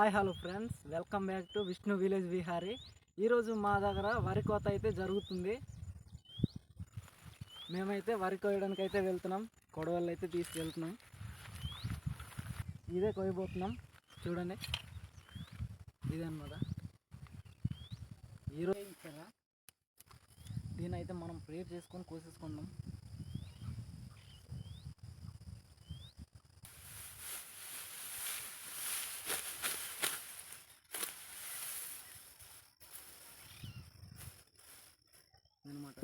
Hi hello friends, welcome back to Vishnu village Vihari. ఈరోజు మా దగ్గర వరి కోత అయితే జరుగుతుంది. మేమైతే వరి కోయడానికి అయితే వెళ్తున్నాం. కొడవళ్ళు అయితే తీసుకెళ్తున్నాం. ఇదే కోయబోతున్నాం, చూడండి. ఇదే అన్నమాట ఈరోజు ఇచ్చారా. దీని అయితే మనం ప్రేర్ చేసుకొని కోసేసుకుందాం.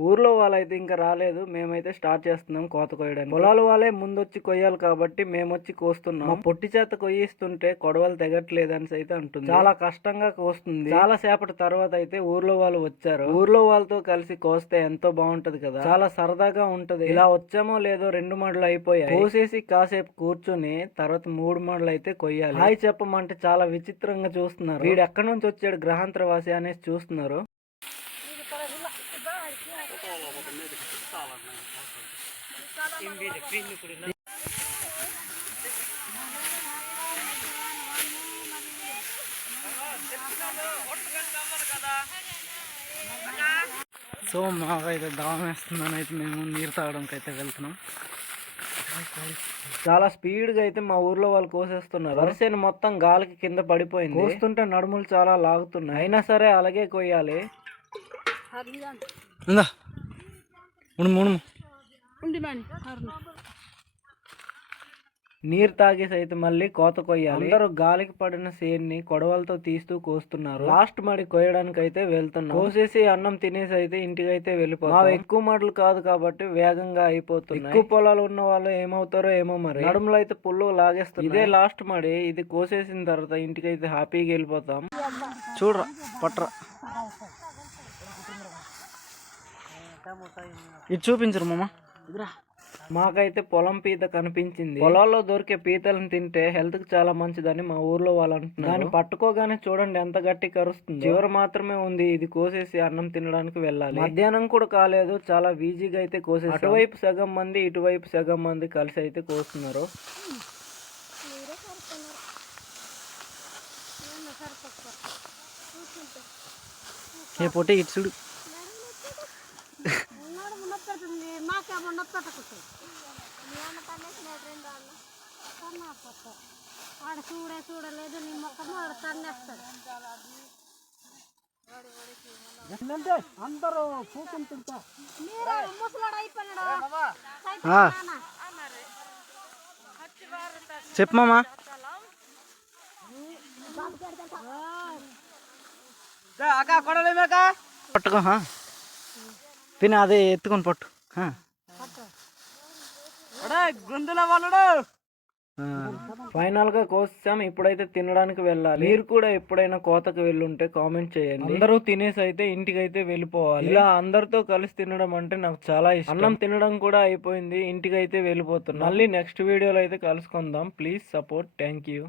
ఊర్లో వాళ్ళైతే ఇంకా రాలేదు, మేమైతే స్టార్ట్ చేస్తున్నాం కోత కోయడానికి. పొలాలు వాళ్ళే ముందొచ్చి కొయ్యాలి కాబట్టి మేమొచ్చి కోస్తున్నాం. మా పొట్టి చేత కొయ్యిస్తుంటే కొడవలు తెగట్లేదని అయితే అంటుంది. చాలా కష్టంగా కోస్తుంది. చాలా సేపటి తర్వాత అయితే ఊర్లో వాళ్ళు వచ్చారు. ఊర్లో వాళ్ళతో కలిసి కోస్తే ఎంతో బాగుంటది కదా, చాలా సరదాగా ఉంటది. ఇలా వచ్చామో లేదో 2 మడులు అయిపోయాయి. కోసేసి కాసేపు కూర్చొని తర్వాత 3 మడులు అయితే కొయ్యాలి. హాయ్ చెప్పమంటే చాలా విచిత్రంగా చూస్తున్నారు. వీడు ఎక్కడి నుంచి వచ్చాడు గ్రహాంతరవాసి అనేసి చూస్తున్నారు. సో మాకైతే దాహం వేస్తుందని అయితే మేము నీరు తాగడానికి అయితే వెళ్తున్నాం. చాలా స్పీడ్గా అయితే మా ఊర్లో వాళ్ళు కోసేస్తున్నారు. వరిసేను మొత్తం గాలికి కింద పడిపోయింది. కోస్తుంటే నడుములు చాలా లాగుతున్నాయి. అయినా సరే అలాగే కొయ్యాలి. నీరు తాగేసి అయితే మళ్ళీ కోత కొయ్యాలి. అందరూ గాలికి పడిన సేన్ని కొడవలతో తీస్తూ కోస్తున్నారు. లాస్ట్ మడి కొయ్యడానికి అయితే వెళ్తున్నాం. కోసేసి అన్నం తినేసి అయితే ఇంటికి అయితే వెళ్ళిపోతాం. ఎక్కువ మడులు కాదు కాబట్టి వేగంగా అయిపోతుంది. ఎక్కువ పొలాలు ఉన్న వాళ్ళు ఏమవుతారో ఏమో మరి. నడుములు అయితే పుల్లు లాగేస్తుంది. ఇదే లాస్ట్ మడి. ఇది కోసేసిన తర్వాత ఇంటికి అయితే హ్యాపీగా వెళ్ళిపోతాం. చూడరా పట్రా, ఇది చూపించరు మామ. మాకైతే పొలం పీత కనిపించింది. పొలాల్లో దొరికే పీతలను తింటే హెల్త్ కి చాలా మంచిదని మా ఊర్లో వాళ్ళు అంటున్నారు. దాన్ని పట్టుకోగానే చూడండి ఎంత గట్టి కరుస్తుంది. చివరి మాత్రమే ఉంది, ఇది కోసేసి అన్నం తినడానికి వెళ్ళాలి. మధ్యాహ్నం కూడా కాలేదు, చాలా ఈజీగా అయితే కోసేసి అటువైపు సగం మంది ఇటువైపు సగం మంది కలిసి అయితే కోస్తున్నారు. ఏ పొట్టి ఇటు చూడు. చూడలేదు నీ మొక్కను తన్నేస్తాడు. అందరూ కూకుంటుంటా ముసలాడు అయిపోయినాడు. చెప్పు మామా. పట్టుకో తిని అదే ఎత్తుకొని పట్టు. ఫైనల్ గా కోసాం. ఇప్పుడైతే తినడానికి వెళ్ళాలి. మీరు కూడా ఎప్పుడైనా కోతకు వెళ్ళుంటే కామెంట్ చేయండి. అందరూ తినేసి అయితే ఇంటికి అయితే వెళ్ళిపోవాలి. ఇలా అందరితో కలిసి తినడం అంటే నాకు చాలా ఇష్టం. అన్నం తినడం కూడా అయిపోయింది, ఇంటికి అయితే వెళ్ళిపోతున్నాం. మళ్ళీ నెక్స్ట్ వీడియోలో అయితే కలుసుకుందాం. Please support. Thank you.